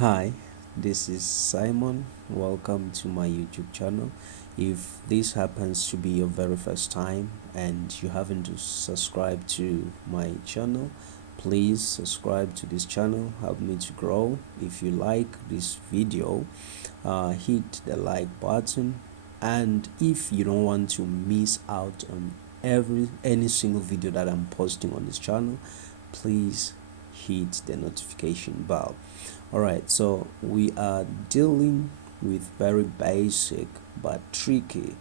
Hi, this is Simon. Welcome to my YouTube channel. If this happens to be your very first time and you haven't subscribed to my channel, please subscribe to this channel. Help me to grow. If you like this video, hit the like button. And if you don't want to miss out on any single video that I'm posting on this channel, please hit the notification bell. Alright, so we are dealing with very basic but tricky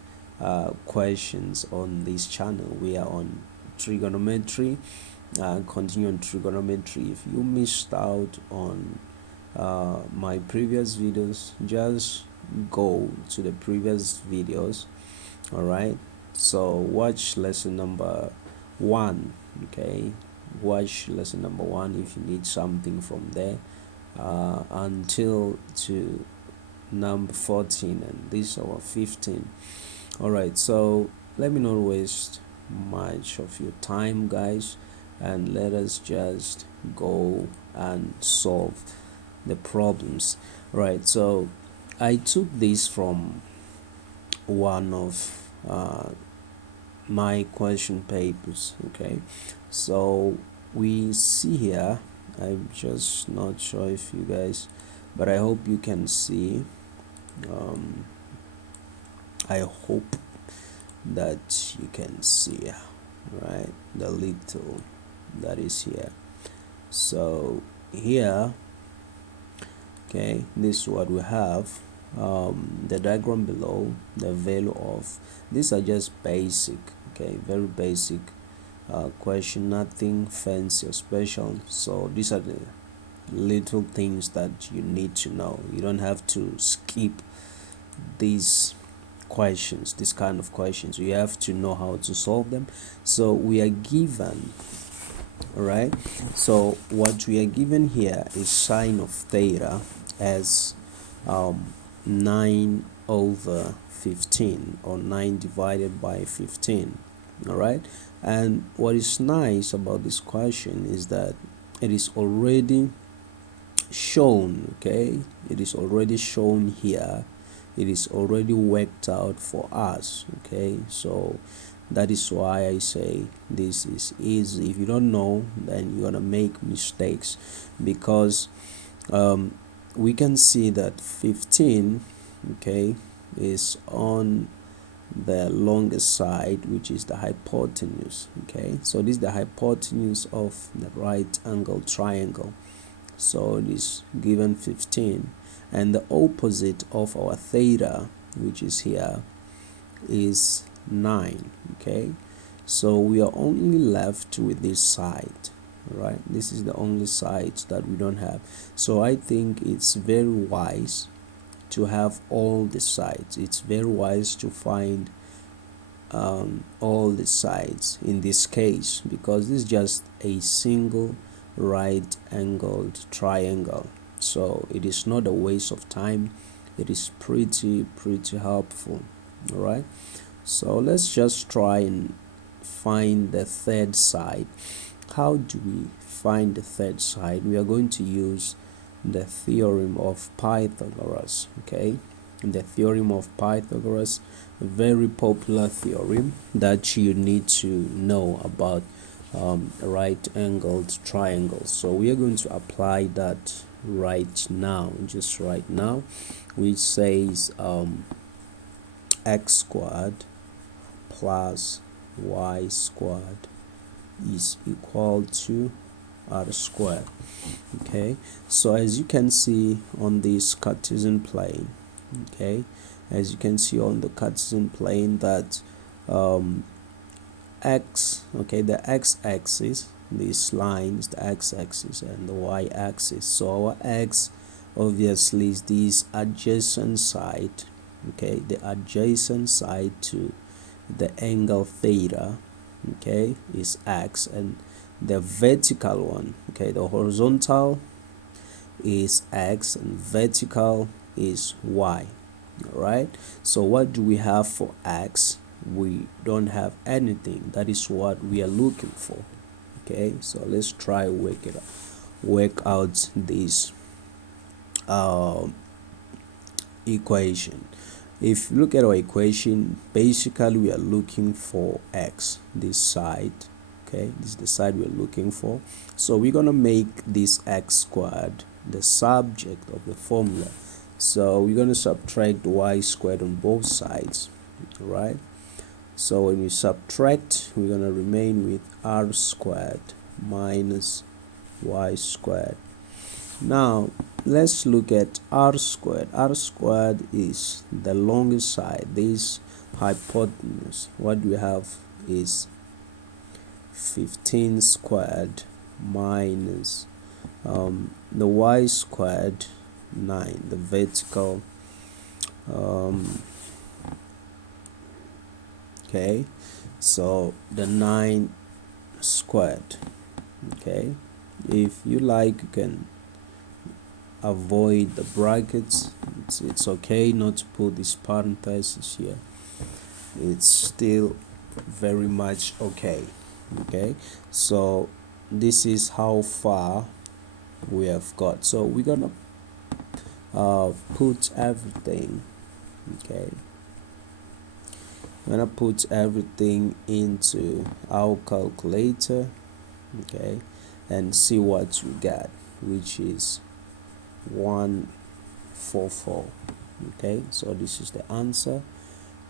questions on this channel. We are on trigonometry, continue on trigonometry. If you missed out on my previous videos, just go to the previous videos. Alright, so watch lesson number 1. Okay, watch lesson number 1 if you need something from there until to number 14, and this is our 15. All right, so let me not waste much of your time, guys, and let us just go and solve the problems. Right, so I took this from one of my question papers. Okay, so we see here, I'm just not sure if you guys, but I hope you can see. I hope that you can see, right, the little that is here. So here, okay, this is what we have. The diagram below, the value of, these are just basic, okay, very basic question, nothing fancy or special. So these are the little things that you need to know. You don't have to skip these questions, this kind of questions. You have to know how to solve them. So we are given, right, so what we are given here is sine of theta as 9 over 15, or 9 divided by 15. All right, and what is nice about this question is that it is already shown. Okay, it is already shown here, it is already worked out for us. Okay, so that is why I say this is easy. If you don't know, then you're gonna make mistakes, because we can see that 15, okay, is on the longest side, which is the hypotenuse. Okay, so this is the hypotenuse of the right angle triangle. So it is given 15, and the opposite of our theta, which is here, is 9. Okay, so we are only left with this side, right? This is the only side that we don't have. So I think it's very wise to have all the sides. It's very wise to find all the sides in this case, because this is just a single right angled triangle. So it is not a waste of time. It is pretty helpful. All right, so let's just try and find the third side. How do we find the third side? We are going to use the theorem of Pythagoras. Okay, and the theorem of Pythagoras, a very popular theorem that you need to know about right angled triangles. So we are going to apply that right now, just right now, which says x squared plus y squared is equal to r squared. Okay, so as you can see on this Cartesian plane, okay, as you can see on the Cartesian plane, that x, okay, the x-axis, this line is the x-axis, and the y-axis. So our x obviously is this adjacent side, okay, the adjacent side to the angle theta, okay, is x, and the vertical one, okay, the horizontal is x and vertical is y. All right, so what do we have for x? We don't have anything. That is what we are looking for. Okay, so let's try work out this uh, equation. If you look at our equation, basically we are looking for x, this side. Okay, this is the side we're looking for. So we're gonna make this x squared the subject of the formula. So we're gonna subtract y squared on both sides, right? So when we subtract, we're gonna remain with r squared minus y squared. Now let's look at r squared. R squared is the longest side, this hypotenuse. What we have is 15 squared minus the y squared 9, the vertical. Okay, so the 9 squared. Okay, if you like, you can avoid the brackets. It's okay not to put this parenthesis here. It's still very much okay. Okay, so this is how far we have got. So we're gonna put everything. Okay, I'm gonna put everything into our calculator. Okay, and see what we get, which is 144. Okay, so this is the answer,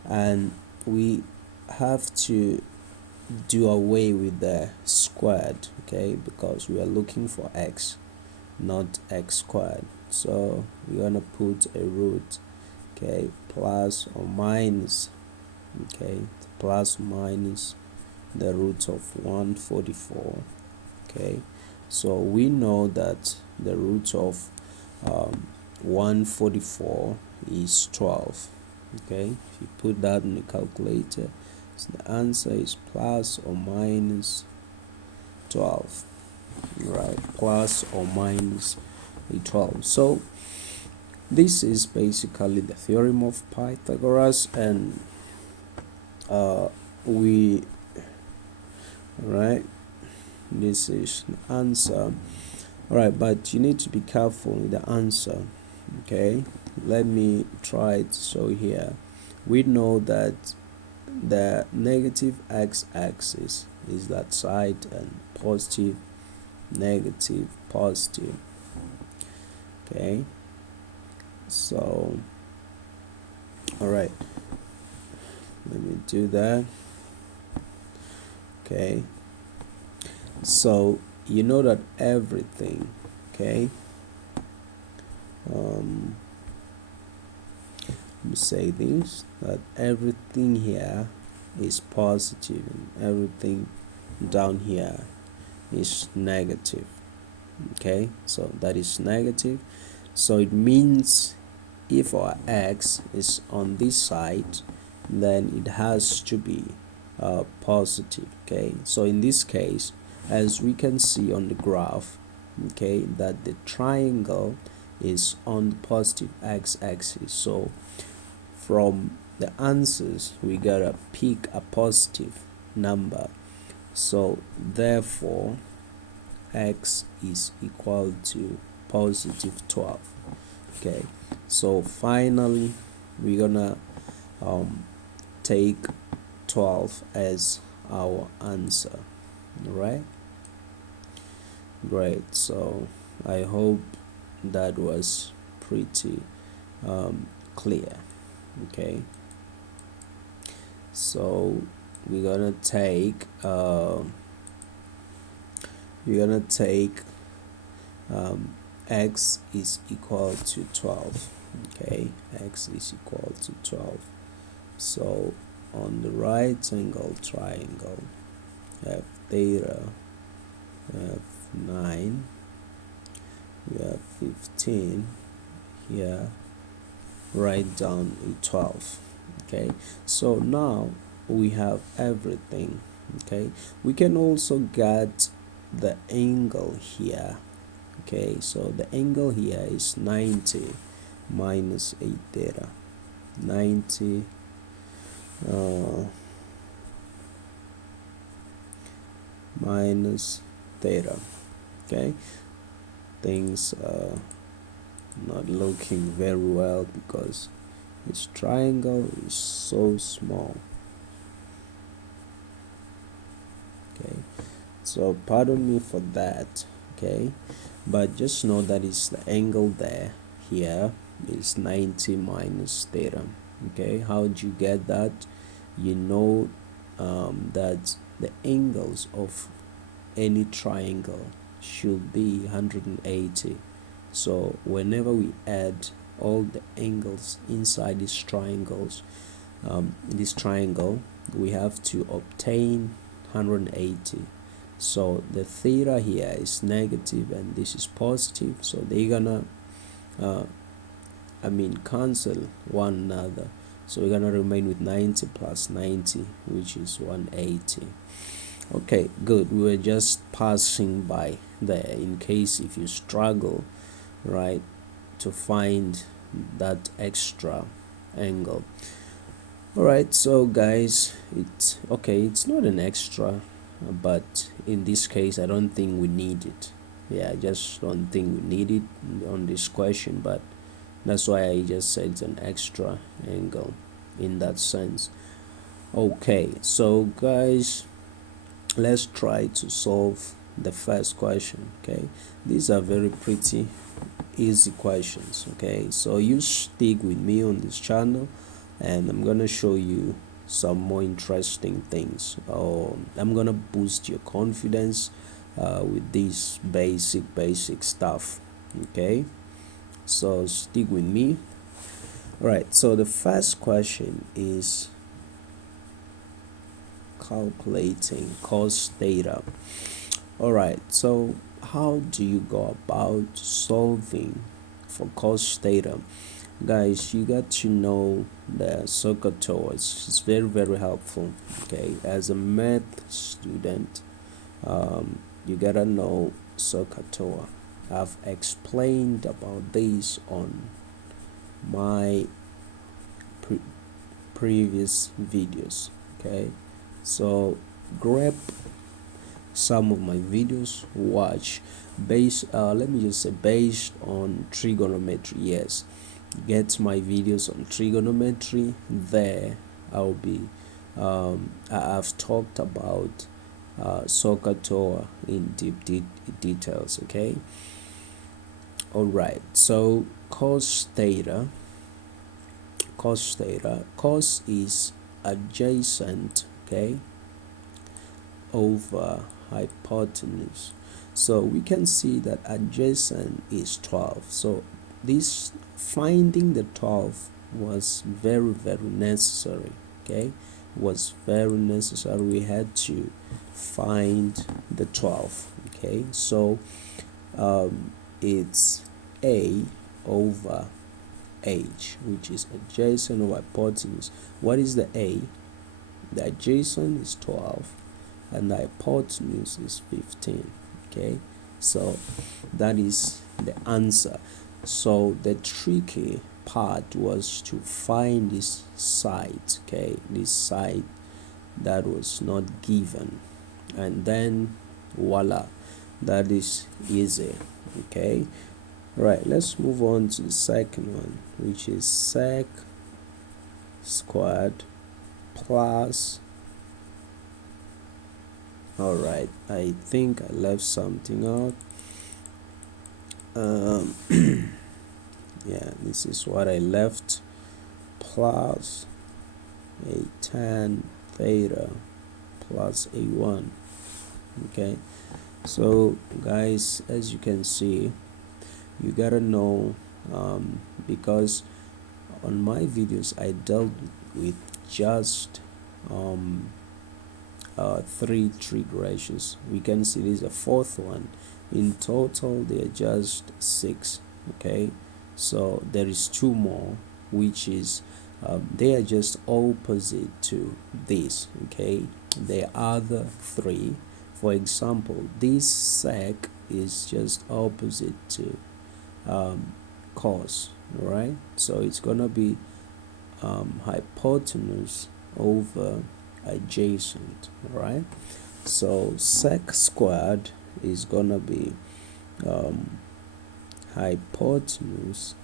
and we have to do away with the squared, okay, because we are looking for x, not x squared. So we're gonna put a root, okay, plus or minus, okay, plus minus the root of 144. Okay, so we know that the root of 144 is 12. Okay, if you put that in the calculator, so the answer is plus or minus 12, right? Plus or minus 12. So this is basically the theorem of Pythagoras, and we right, this is the answer. All right, but you need to be careful with the answer. Okay, let me try to show here. We know that the negative x-axis is that side, and positive, negative, positive. Okay, so all right, let me do that. Okay, so you know that everything, okay, let me say this, that everything here is positive and everything down here is negative. Okay, so that is negative, so it means if our x is on this side, then it has to be positive. Okay, so in this case, as we can see on the graph, okay, that the triangle is on the positive x-axis. So from the answers, we gotta pick a positive number. So therefore x is equal to positive 12. Okay, so finally we're gonna take 12 as our answer. All right, great. So I hope that was pretty clear. Okay, so we're gonna take x is equal to 12. Okay, x is equal to 12. So on the right angle triangle, have theta, have 9, we have 15 here, write down a 12. Okay, so now we have everything. Okay, we can also get the angle here. Okay, so the angle here is 90 minus 8 theta. 90 minus theta. Okay, things not looking very well because this triangle is so small. Okay, so pardon me for that. Okay, but just know that it's the angle there here is 90 minus theta. Okay, how did you get that? You know that the angles of any triangle should be 180. So whenever we add all the angles inside these triangles, this triangle, we have to obtain 180. So the theta here is negative and this is positive, so they're gonna cancel one another. So we're gonna remain with 90 plus 90, which is 180. Okay, good. We were just passing by there in case if you struggle, right, to find that extra angle. All right, so guys, it's not an extra, but in this case I don't think we need it. Yeah, I just don't think we need it on this question, but that's why I just said it's an extra angle in that sense. Okay, so guys, let's try to solve the first question. Okay, these are very pretty easy questions. Okay, so you stick with me on this channel and I'm gonna show you some more interesting things. I'm gonna boost your confidence with this basic stuff. Okay, so stick with me. All right, so the first question is calculating cos theta. All right, so how do you go about solving for cos theta? Guys, you got to know the secant. It's very helpful. Okay, as a math student, you gotta know secant. I've explained about this on my previous videos. Okay, so grab some of my videos, watch let me just say based on trigonometry. Yes, get my videos on trigonometry. There I'll be I've talked about secant in deep details. Okay, all right, so cos theta, cos is adjacent, okay, over hypotenuse. So we can see that adjacent is 12. So this finding the 12 was very necessary. Okay, was very necessary. We had to find the 12. Okay, so it's a over h, which is adjacent over hypotenuse. What is the a? The adjacent is 12 and the hypotenuse is 15. Okay, so that is the answer. So the tricky part was to find this side. Okay, this side that was not given, and then voila, that is easy. Okay, right, let's move on to the second one, which is sec squared plus, all right, I think I left something out. Yeah, this is what I left, plus a tan theta plus a1. Okay, so guys, as you can see, you gotta know because on my videos I dealt with just 3 trig ratios. We can see this is a fourth one. In total they are just 6. Okay, so there is 2 more, which is they are just opposite to this. Okay, the other 3, for example, this sec is just opposite to cos. Right, so it's gonna be hypotenuse over adjacent. Right, so sec squared is gonna be hypotenuse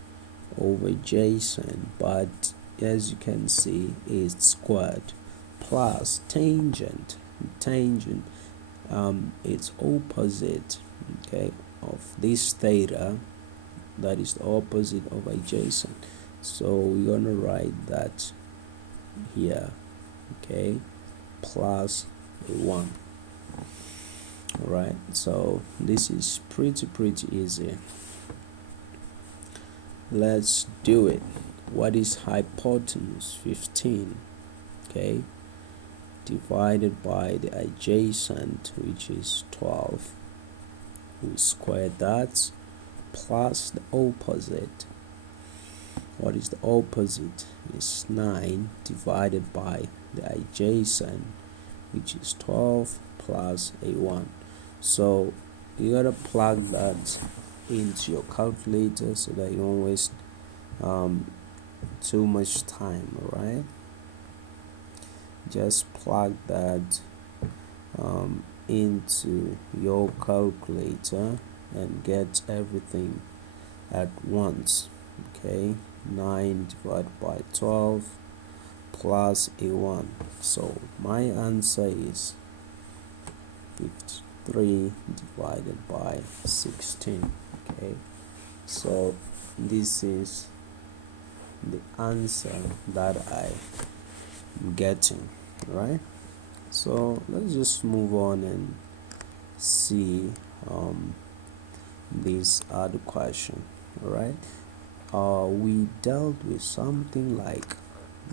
over adjacent, but as you can see it's squared, plus tangent. It's opposite, okay, of this theta, that is the opposite of adjacent, so we're gonna write that here, okay, plus a 1. All right, so this is pretty easy. Let's do it. What is hypotenuse? 15, okay, divided by the adjacent, which is 12. We square that, plus the opposite. What is the opposite? Is 9 divided by the adjacent, which is 12, plus a 1. So you gotta plug that into your calculator so that you don't waste too much time. All right, just plug that into your calculator and get everything at once. Okay, 9 divided by 12 plus a 1. So my answer is 53 divided by 16. Okay, so this is the answer that I'm getting. Right, so let's just move on and see this other question. All right, we dealt with something like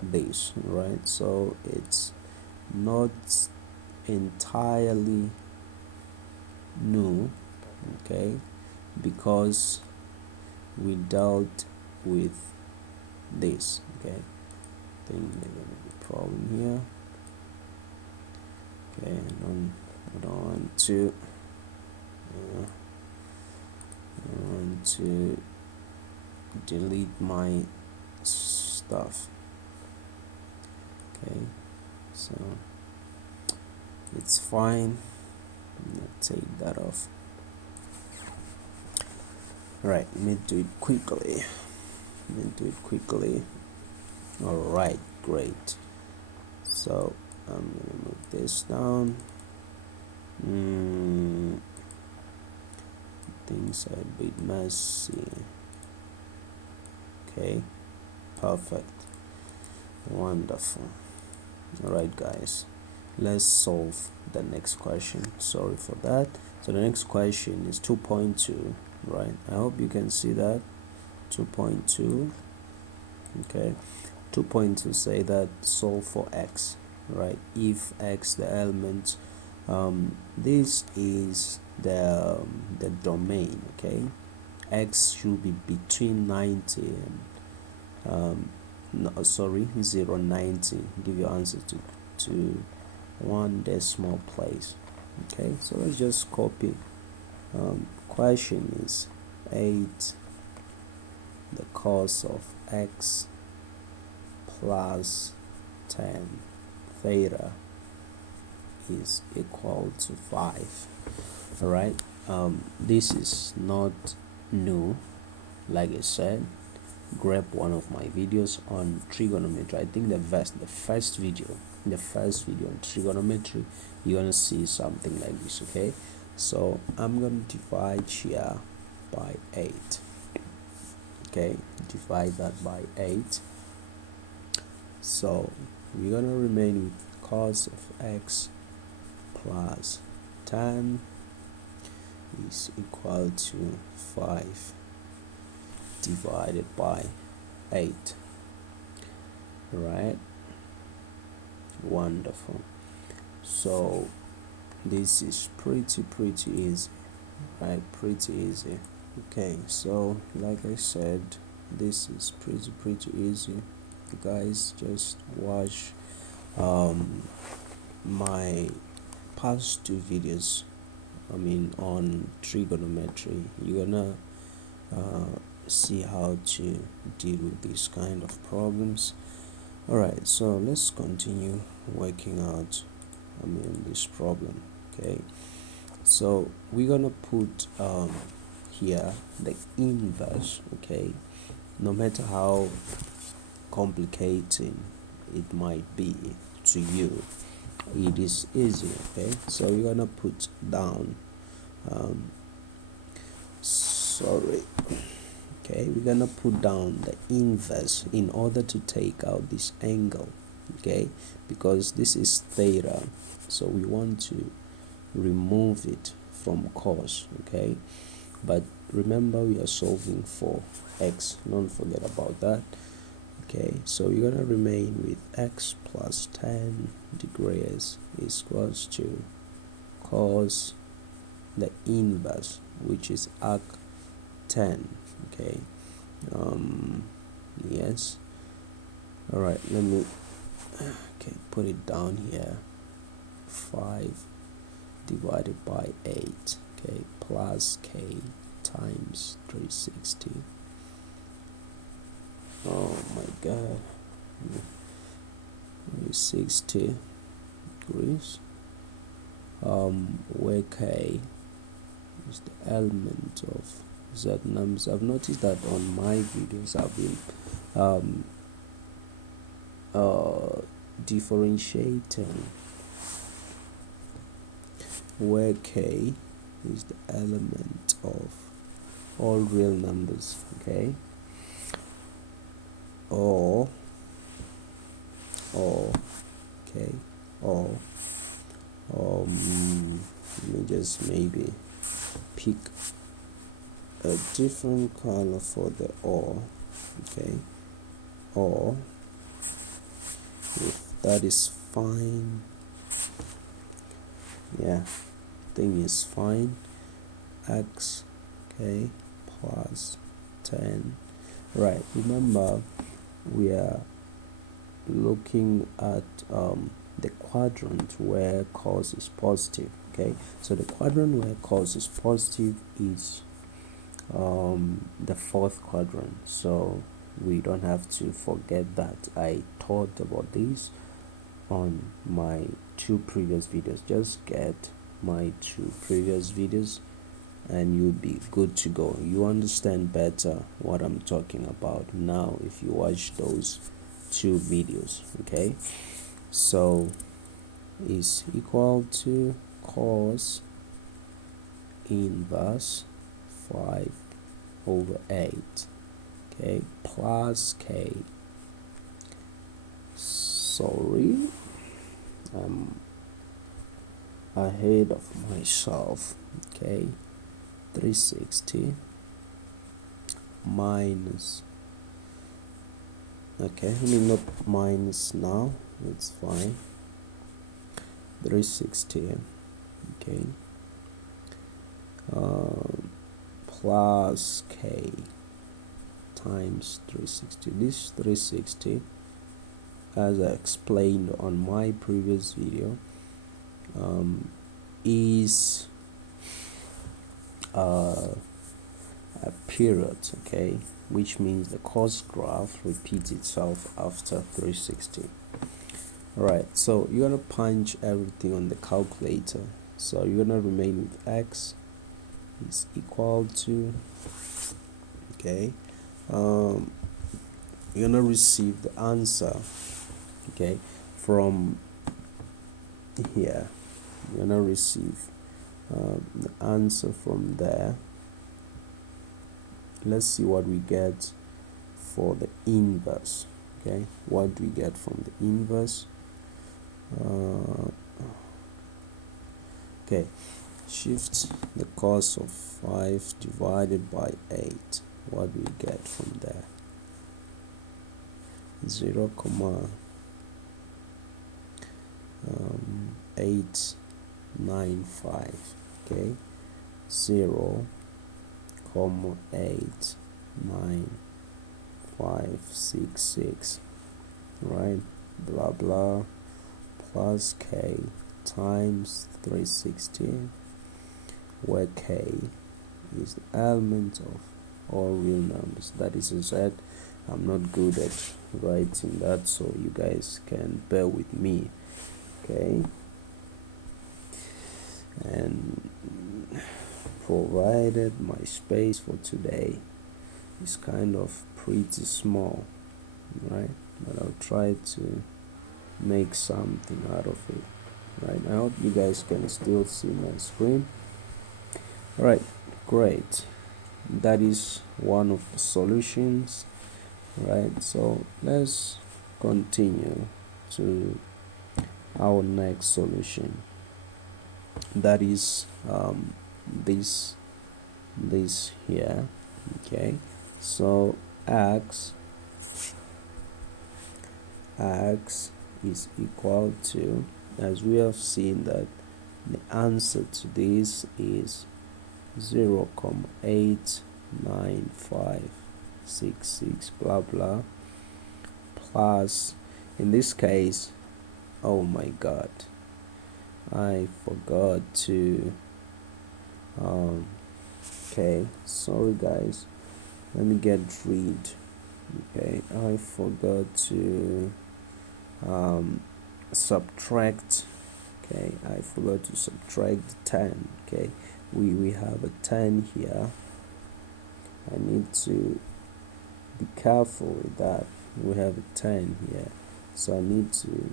this, right? So it's not entirely new, okay, because we dealt with this. Okay, I think there's gonna be a problem here. Okay, I don't want to delete my stuff. Okay, so it's fine. Let's take that off. Right, let me do it quickly. All right, great. So I'm gonna move this down. Things are a bit messy. Okay, perfect, wonderful. All right, guys, let's solve the next question. Sorry for that. So the next question is 2.2. right, I hope you can see that. 2.2. okay, 2.2 say that solve for x, right? If x the element, this is the domain. Okay, x should be between 90 and no, sorry, 0 90. Give your answer to one decimal place. Okay, so let's just copy. Question is 8 the cos of x plus 10 theta is equal to 5. All right, this is not new. Like I said, grab one of my videos on trigonometry. I think the first video on trigonometry, you're gonna see something like this. Okay, so I'm gonna divide here by 8. Okay, divide that by 8. So we're gonna remain with cos of x plus 10 is equal to 5 divided by 8. Right, wonderful. So this is pretty easy, right? Pretty easy. Okay, so like I said, this is pretty easy. You guys just watch my past 2 videos, I mean, on trigonometry. You're gonna see how to deal with these kind of problems. All right, so let's continue working out, I mean, this problem. Okay, so we're gonna put here the inverse, okay, no matter how complicating it might be to you, it is easy. Okay, so you're gonna put down okay, we're gonna put down the inverse in order to take out this angle, okay, because this is theta, so we want to remove it from cos, okay, but remember we are solving for x, don't forget about that. Okay, so you're gonna remain with x plus 10 degrees is equals to cos the inverse, which is arc 10. Okay, yes, all right, let me put it down here. 5 divided by 8, okay, plus k times 360. Oh my god, 60 degrees, where k is the element of z numbers. I've noticed that on my videos I've been differentiating where k is the element of all real numbers, okay, or okay, or let me just maybe pick a different color for the or, okay, or if that is fine, yeah, thing is fine, x, okay, plus 10, right, remember we are looking at the quadrant where cos is positive, okay, so the quadrant where cos is positive is the fourth quadrant, so we don't have to forget that. I taught about this on my 2 previous videos. Just get my 2 previous videos and you'll be good to go. You understand better what I'm talking about now if you watch those 2 videos, okay, so is equal to cos inverse 5 over 8, okay, plus k, sorry, I'm ahead of myself, okay, 360 minus, okay, I mean not minus now, it's fine, 360, okay, plus k times 360. This 360, as I explained on my previous video, is a period, okay, which means the cos graph repeats itself after 360. Alright, so you're gonna punch everything on the calculator, so you're gonna remain with x is equal to, okay, you're gonna receive the answer, okay, from here. You're gonna receive the answer from there. Let's see what we get for the inverse, okay, what do we get from the inverse? Okay, shift the cos of 5 divided by 8, what do we get from there? 0, 895, okay, 0, 89566, right, blah blah, plus k times 360, where k is the element of all real numbers. That is z. I'm not good at writing that, so you guys can bear with me, okay, and provided my space for today is kind of pretty small, right? But I'll try to make something out of it, right? I hope you guys can still see my screen. All right, great. That is one of the solutions, right? So let's continue to our next solution. That is this here. Okay, so x is equal to, as we have seen, that the answer to this is 0,89566 blah blah, plus, in this case, oh my god, I forgot to okay, sorry guys, let me get rid. Okay, I forgot to subtract. Okay, I forgot to subtract the 10. Okay, we have a 10 here. I need to be careful with that. We have a 10 here, so I need to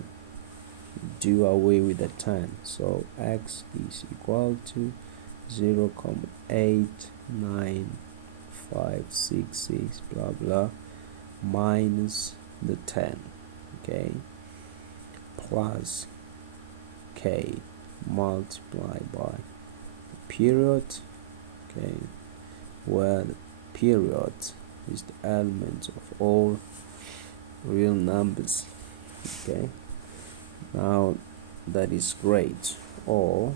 do away with the 10. So x is equal to 0,89566 blah blah minus the 10, okay, plus k multiplied by the period, okay, where the period is the element of all real numbers. Okay, now that is great. Or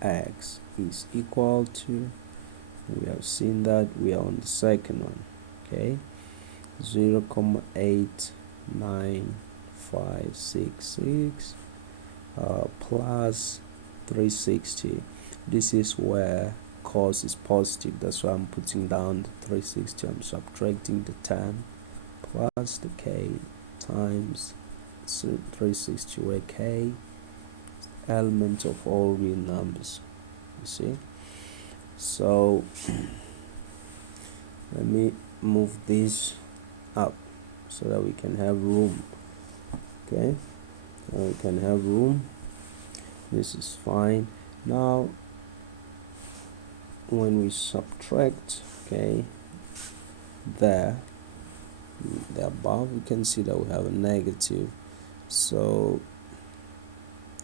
x is equal to, we have seen that we are on the second one, okay, 0,89566 plus 360. This is where cos is positive, that's why I'm putting down the 360. I'm subtracting the 10 plus the k times 360, where k is the element of all real numbers, you see. So let me move this up so that we can have room. Okay, now we can have room. This is fine. Now when we subtract, okay, the above, we can see that we have a negative. So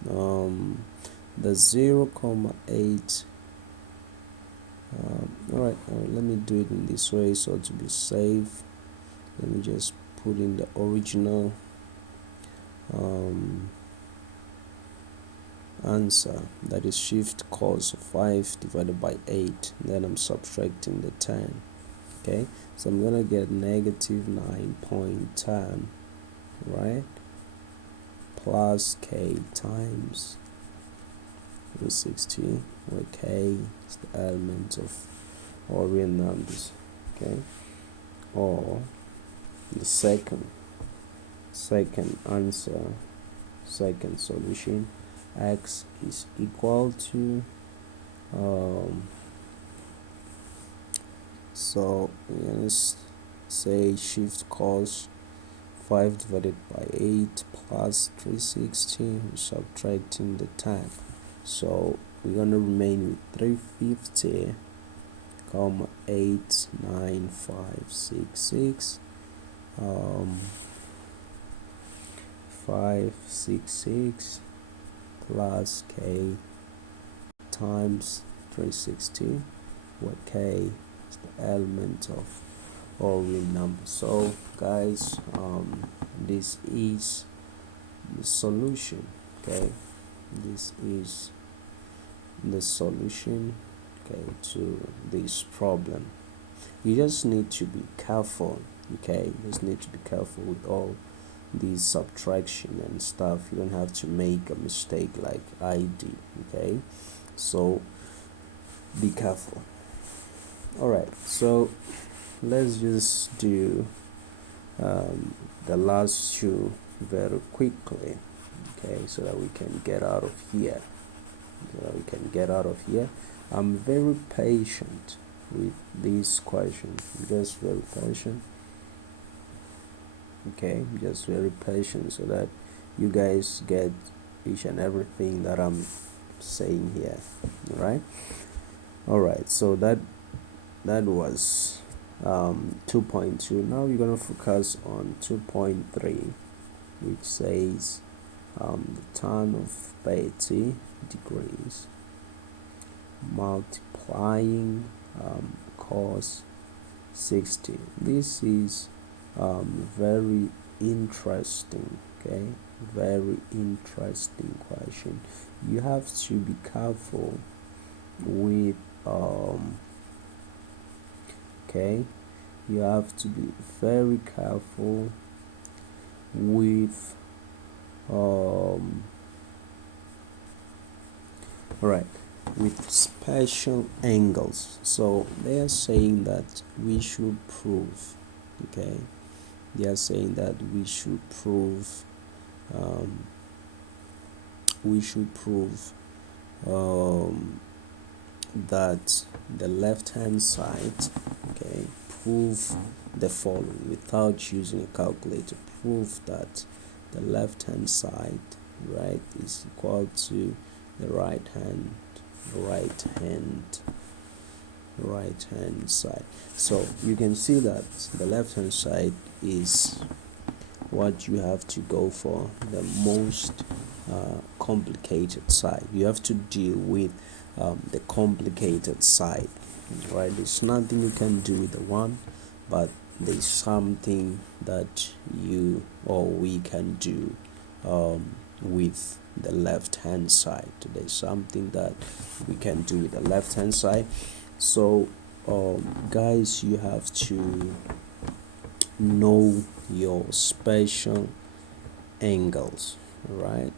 the 0,8 all right, let me do it in this way, so to be safe, let me just put in the original answer, that is shift cos of 5 divided by 8, then I'm subtracting the 10. Okay, so I'm gonna get negative 9.10, right, plus k times 360, where k is the element of all real numbers. Okay, or the second answer, second solution, x is equal to so let's say shift cos 5 divided by 8 plus 360, subtracting the 10. So we're going to remain with 350, 89566 566 plus k times 360, where k is the element of all real numbers. So guys, this is the solution. Okay, this is the solution, okay, to this problem. You just need to be careful. Okay, you just need to be careful with all these subtraction and stuff. You don't have to make a mistake like I did. Okay, so be careful. All right, so let's just do the last two very quickly, okay, so that we can get out of here. so that we can get out of here. I'm very patient with this question. Just very patient. Okay, just very patient so that you guys get each and everything that I'm saying here. All right, so that was 2.2. Now we're going to focus on 2.3, which says the tan of 30 degrees multiplying cos 60. This is very interesting. Okay, very interesting question. You have to be careful with okay, you have to be very careful with right, with special angles. So they are saying that we should prove, okay, they are saying that we should prove that the left hand side, okay, prove the following without using a calculator. Prove that the left hand side, right, is equal to the right hand side. So you can see that the left hand side is what you have to go for, the most complicated side. You have to deal with the complicated side, right? There's nothing you can do with the one, but there's something that you or we can do with the left hand side. There's something that we can do with the left hand side. So guys, you have to know your special angles, right?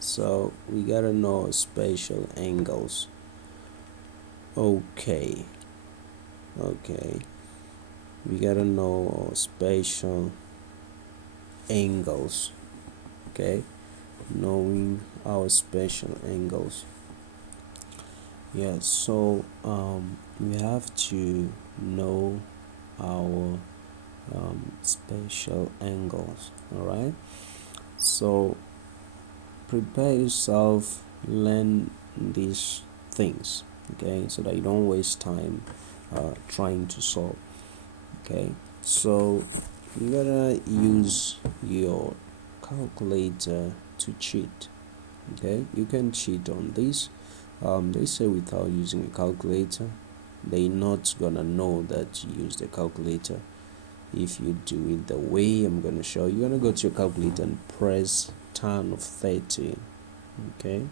So we gotta know spatial angles. Okay, we gotta know spatial angles. Okay, knowing our spatial angles. Yes, so we have to know our spatial angles. All right, so prepare yourself, learn these things, okay, so that you don't waste time trying to solve. Okay, so you gotta use your calculator to cheat. Okay, you can cheat on this. They say without using a calculator, they're not gonna know that you use the calculator. If you do it the way I'm gonna show you, you're gonna go to your calculator and press tan of 30. Okay,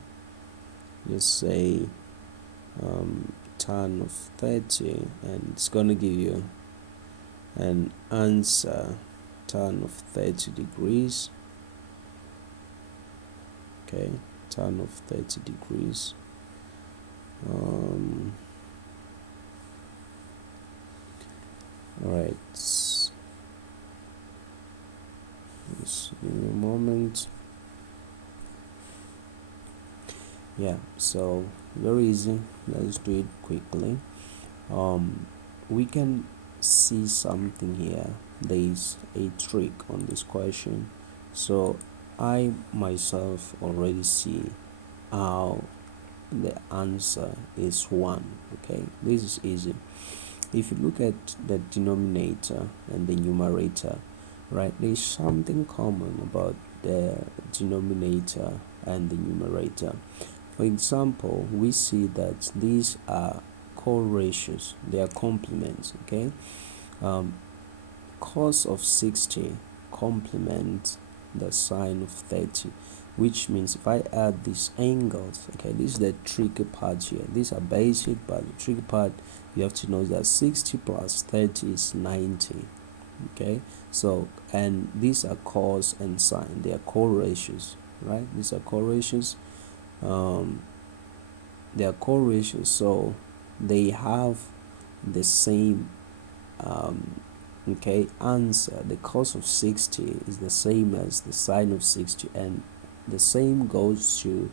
just say tan of 30, and it's gonna give you an answer, tan of 30 degrees. Okay, tan of 30 degrees. Alright, just give me a moment. Yeah, so very easy. Let's do it quickly. We can see something here. There is a trick on this question, so I myself already see how the answer is 1. Okay, this is easy. If you look at the denominator and the numerator, right, there's something common about the denominator and the numerator. For example, we see that these are co-ratios, they are complements. Okay, cos of 60 complements the sine of 30, which means if I add these angles, okay, this is the tricky part here. These are basic, but the tricky part you have to know that 60 plus 30 is 90. Okay, so, and these are cos and sine, they are co-ratios, right? These are co-ratios. They are co-ratios, so they have the same okay, answer. The cos of 60 is the same as the sine of 60, and the same goes to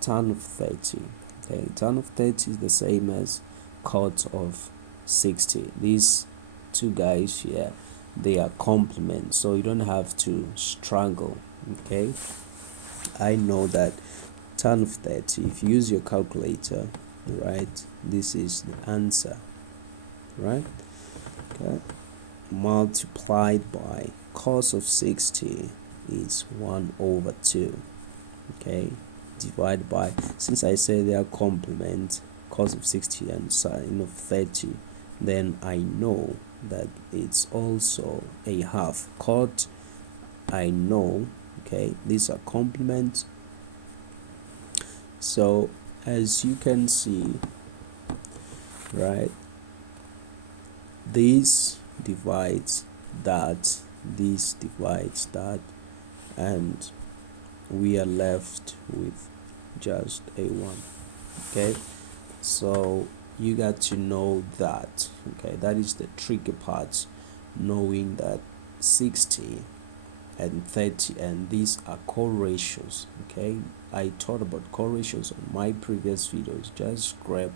tan of 30. Okay, tan of 30 is the same as cot of 60. These two guys here, they are complements, so you don't have to struggle. Okay, I know that tan of 30, if you use your calculator, right, this is the answer, right? Okay, multiplied by cos of 60 is 1 over 2. Okay, divided by, since I say they are complement, cos of 60 and sine of 30, then I know that it's also a half. Cot, I know, okay, these are complements. So as you can see, right, this divides that, this divides that, and we are left with just a 1. Okay, so you got to know that. Okay, that is the tricky part, knowing that 60 and 30 and these are co-ratios. Okay, I taught about co-ratios on my previous videos. Just grab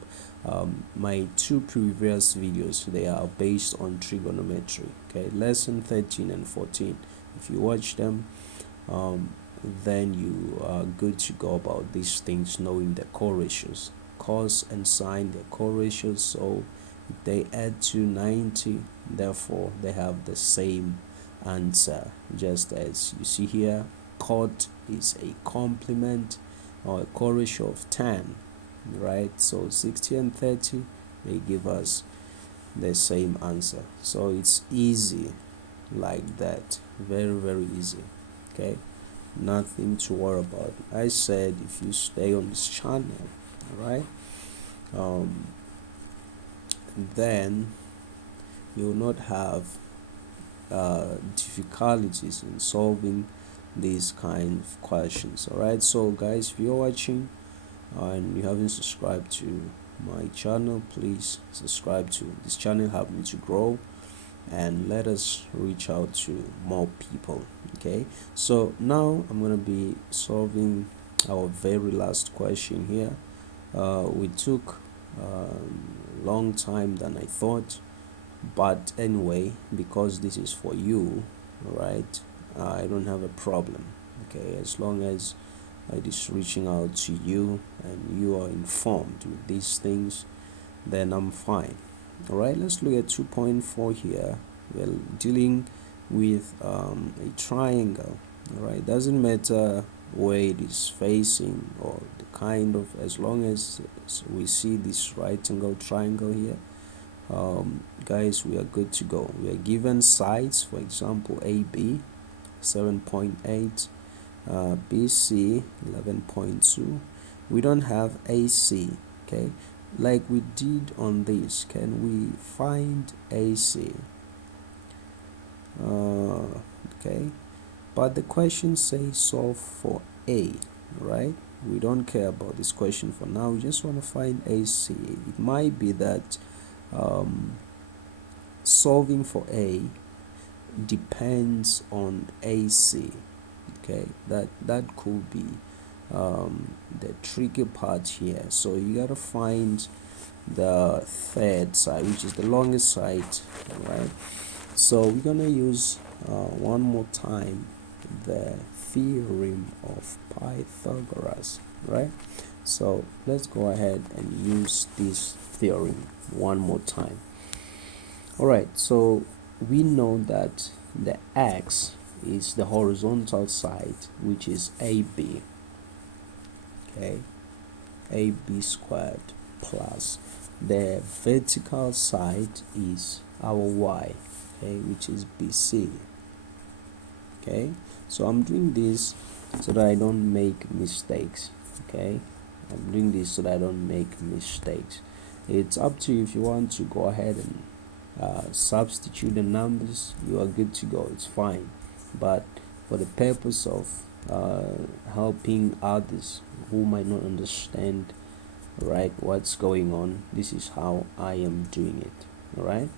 my 2 previous videos. They are based on trigonometry. Okay, lesson 13 and 14. If you watch them, then you are good to go about these things, knowing the co-ratios. Cos and sine, they're co-ratios, so they add to 90, therefore they have the same answer. Just as you see here, cot is a complement or a co-ratio of 10, right? So 60 and 30, they give us the same answer. So it's easy like that, very easy. Okay, nothing to worry about. I said if you stay on this channel, right, then you will not have difficulties in solving these kind of questions. All right, so guys, if you're watching and you haven't subscribed to my channel, please subscribe to this channel. Help me to grow and let us reach out to more people. Okay, so now I'm going to be solving our very last question here. We took long time than I thought, but anyway, because this is for you, right, I don't have a problem. Okay, as long as it is reaching out to you and you are informed with these things, then I'm fine. All right, let's look at 2.4 here. We're dealing with a triangle. All right, doesn't matter where it is facing or the kind of, as long as we see this right angle triangle here, guys, we are good to go. We are given sides, for example, AB 7.8, BC 11.2. We don't have AC. Okay, like we did on this. Can we find AC? Okay, but the question says solve for A, right? We don't care about this question for now. We just want to find AC. It might be that solving for A depends on AC. Okay, that could be the tricky part here. So you gotta find the third side, which is the longest side. Right, so we're gonna use one more time the theorem of Pythagoras. Right, so let's go ahead and use this theorem one more time. All right, so we know that the x is the horizontal side, which is AB. Okay, AB squared plus the vertical side is our y, okay, which is BC. Okay, so I'm doing this so that I don't make mistakes. Okay, I'm doing this so that I don't make mistakes. It's up to you. If you want to go ahead and substitute the numbers, you are good to go. It's fine, but for the purpose of helping others who might not understand, right, what's going on, this is how I am doing it. All right,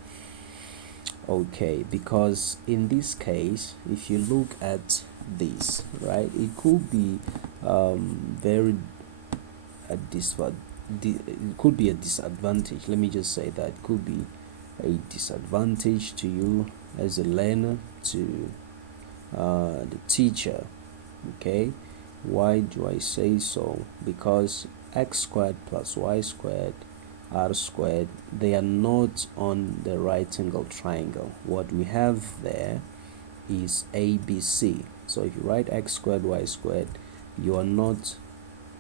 okay, because in this case, if you look at this, right, it could be very it could be a disadvantage. Let me just say that it could be a disadvantage to you as a learner, to the teacher. Okay, why do I say so? Because x squared plus y squared r squared, they are not on the right angle triangle. What we have there is ABC. So if you write x squared y squared, you are not,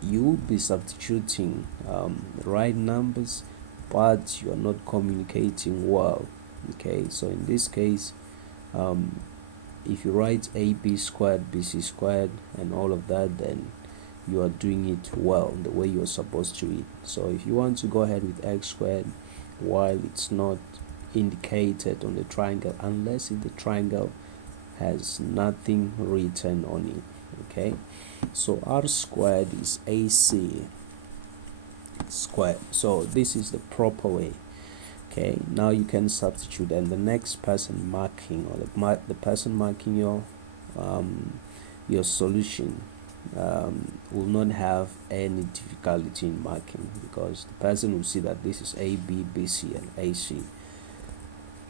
you will be substituting the right numbers, but you are not communicating well. Okay, so in this case, if you write ab squared bc squared and all of that, then you are doing it well the way you're supposed to it. So if you want to go ahead with x squared while it's not indicated on the triangle, unless if the triangle has nothing written on it. Okay, so r squared is ac squared. So this is the proper way. Okay, now you can substitute, and the next person marking, or the person marking your solution will not have any difficulty in marking, because the person will see that this is a b b c and ac.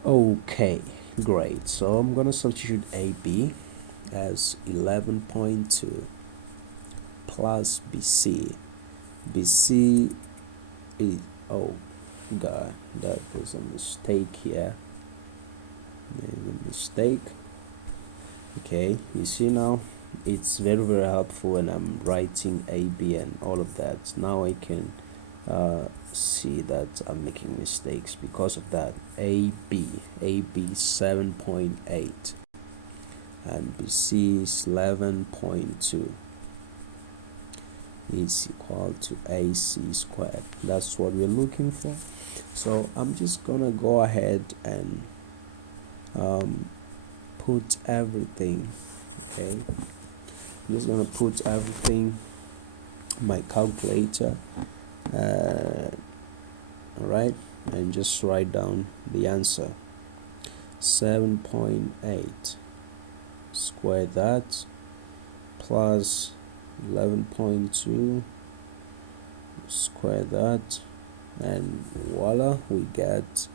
Okay, great. So I'm gonna substitute ab as 11.2 plus bc. bc is, oh god, that was a mistake here. There's a mistake. Okay, you see now, it's very helpful when I'm writing AB and all of that. Now I can see that I'm making mistakes because of that. AB 7.8 and BC is 11.2 is equal to AC squared. That's what we're looking for. So I'm just gonna go ahead and put everything. Okay, I'm just gonna put everything in my calculator, alright, and just write down the answer. 7.8 square that plus 11.2 square that, and voila, we get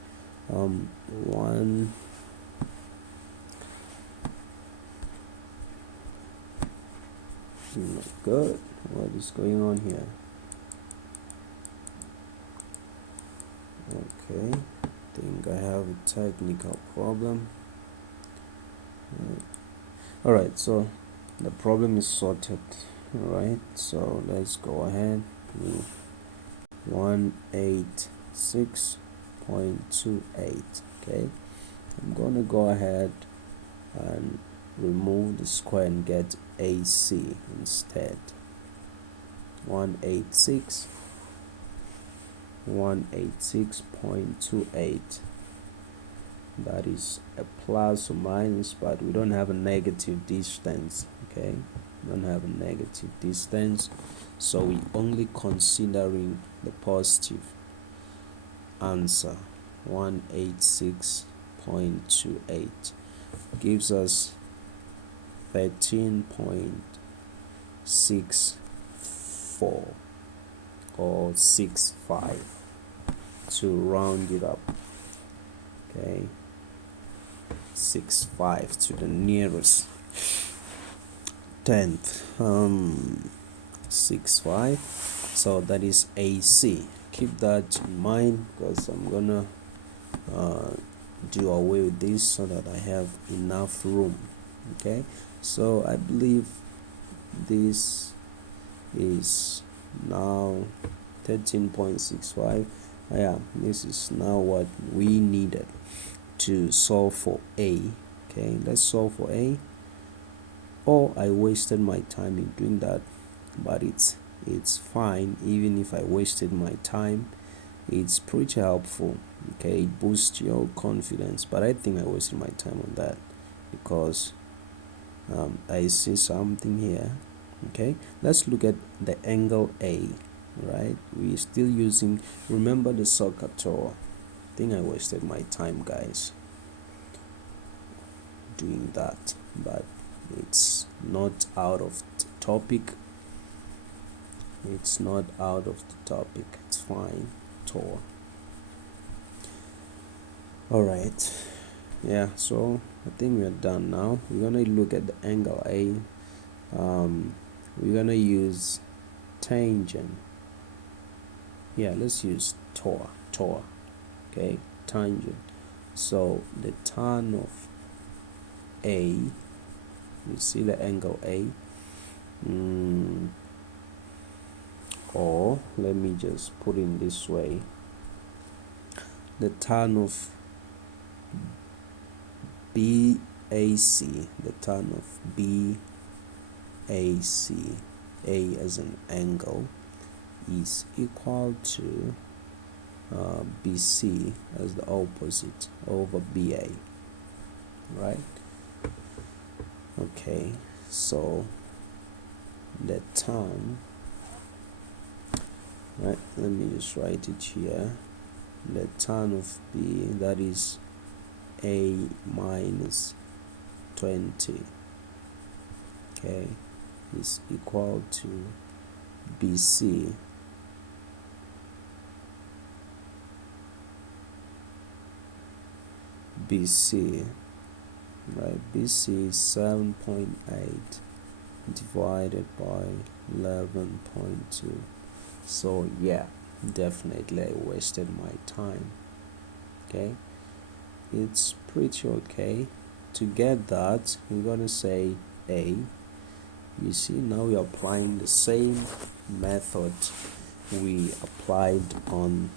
one. Not good. What is going on here? Okay, I think I have a technical problem. Alright, so the problem is sorted. Alright, so let's go ahead. 186.28. Okay, I'm gonna go ahead and remove the square and get AC instead. 186.28. That is a plus or minus, but we don't have a negative distance. Okay, we don't have a negative distance, so we only considering the positive answer. 186.28 gives us 13.64 or 65 to round it up. Okay, 65 to the nearest tenth. 65. So that is AC. Keep that in mind, because I'm gonna do away with this so that I have enough room. Okay, so I believe this is now 13.65. Yeah, this is now what we needed to solve for A. Okay, let's solve for A. Oh, I wasted my time in doing that, but it's fine. Even if I wasted my time, it's pretty helpful. Okay, it boosts your confidence, but I think I wasted my time on that because I see something here. Okay, let's look at the angle A. Right, we're still using, remember the secant. I think I wasted my time, guys, doing that, but it's not out of the topic. it's not out of the topic, it's fine. Tor. All right, yeah, so I think we're done now. We're gonna look at the angle A. We're gonna use tangent. Yeah, let's use tor. Okay, tangent. So the tan of A, you see the angle A, or let me just put it this way, the tan of BAC, the tan of BAC, A as an angle, is equal to BC as the opposite over BA, right? Okay, so the tan, right, let me just write it here, the tan of B, that is A minus 20, okay, is equal to BC right? BC is 7.8 divided by 11.2. So yeah, definitely I wasted my time. Okay, it's pretty okay. To get that, we're gonna say A. You see, now we're applying the same method we applied on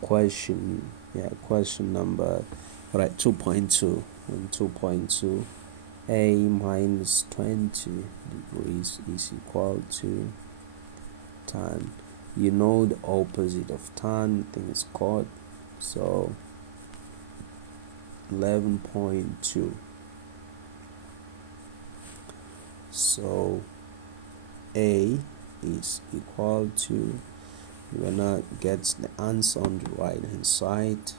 question number 2.2. On 2.2, A minus 20 degrees is equal to tan. You know the opposite of tan, I think it's cot, so 11.2. So A is equal to, we're gonna get the answer on the right hand side,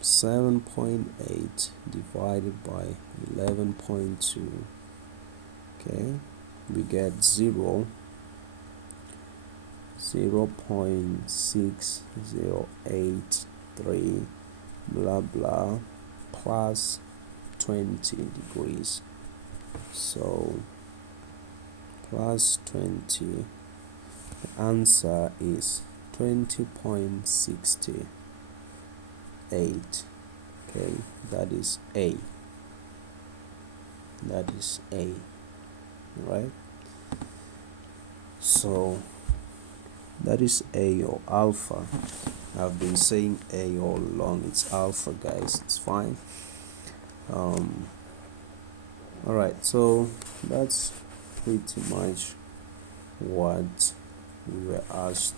7.8 divided by 11.2. Okay, we get 0.6083 blah blah plus 20 degrees. So plus 20, the answer is 20.68. Okay, that is A. Right? So that is A, or alpha. I've been saying A all along. It's alpha, guys. It's fine. Alright, so that's pretty much what we were asked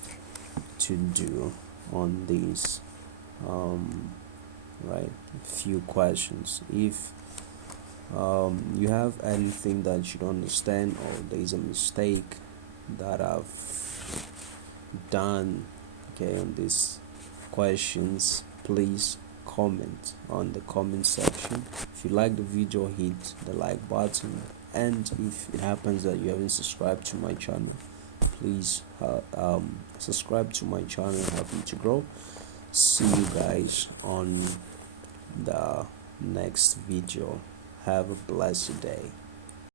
to do on these few questions. If you have anything that you don't understand, or there is a mistake that I've done, okay, on these questions, please comment on the comment section. If you like the video, hit the like button, and if it happens that you haven't subscribed to my channel, please subscribe to my channel and help me to grow. See you guys on the next video. Have a blessed day.